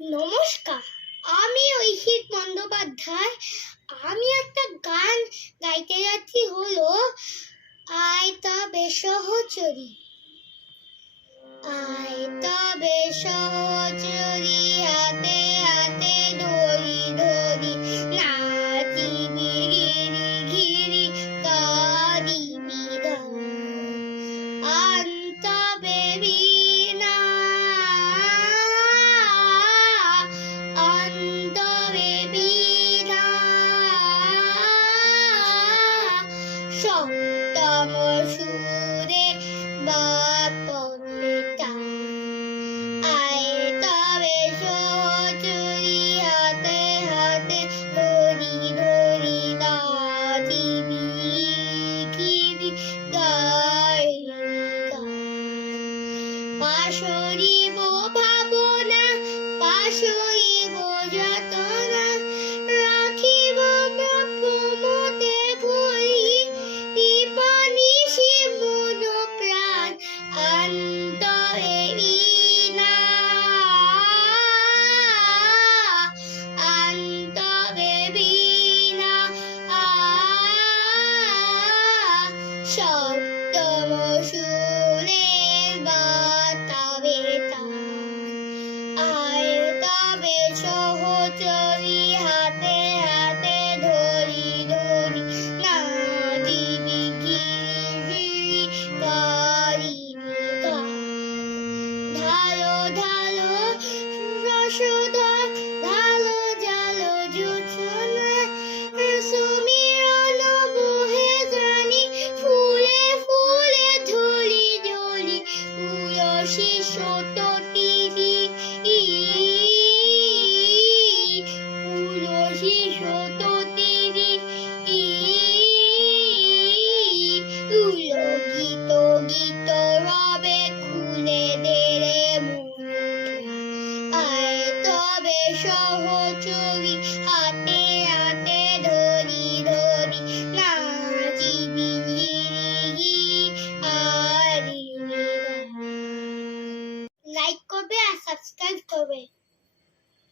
নমস্কার, আমি ঐশিক বন্দ্যোপাধ্যায়। আমি একটা গান গাইতে যাচ্ছি, হলো আয় তবে সহচরী। আয় তবে সহচরী, হাতে হাতে ধরি ধরি, নাচিবি ঘিরি ঘিরি, করিবি গান। আনতবে বীণা, অন্তরে বীণা, সপ্তম সুরে বাপরে তান। আয় তবে সহচরী, হাতে হাতে ধরি ধরি, নাচিবি ঘিরি গাইবি গান। পাশরিব ভাবনা, পাশরিব যাতনা, রাখিব প্রমোদে ভরি, নিবানিশি মন প্রাণ, অন্তরে বীণা, অন্তরে বীণা, সপ্তম সুরে বাতাবে তান। আয় তবে সহচরী, হাতে হাতে ধরি ধরি, নাচিবি ঘিরি ঘিরি, করিবি গান। ঢালো ঢালো রসধর, ঢালো ঢালো জোছনা, সমীরণ বহে জানি, ফুলে ফুলে ঝরি ঝরি, তুলসী শতটিরি, তুলসী শতটিরি, গীত গীত রবে, খুলে দে রে মন প্রাণ। আয় তবে সহচরী,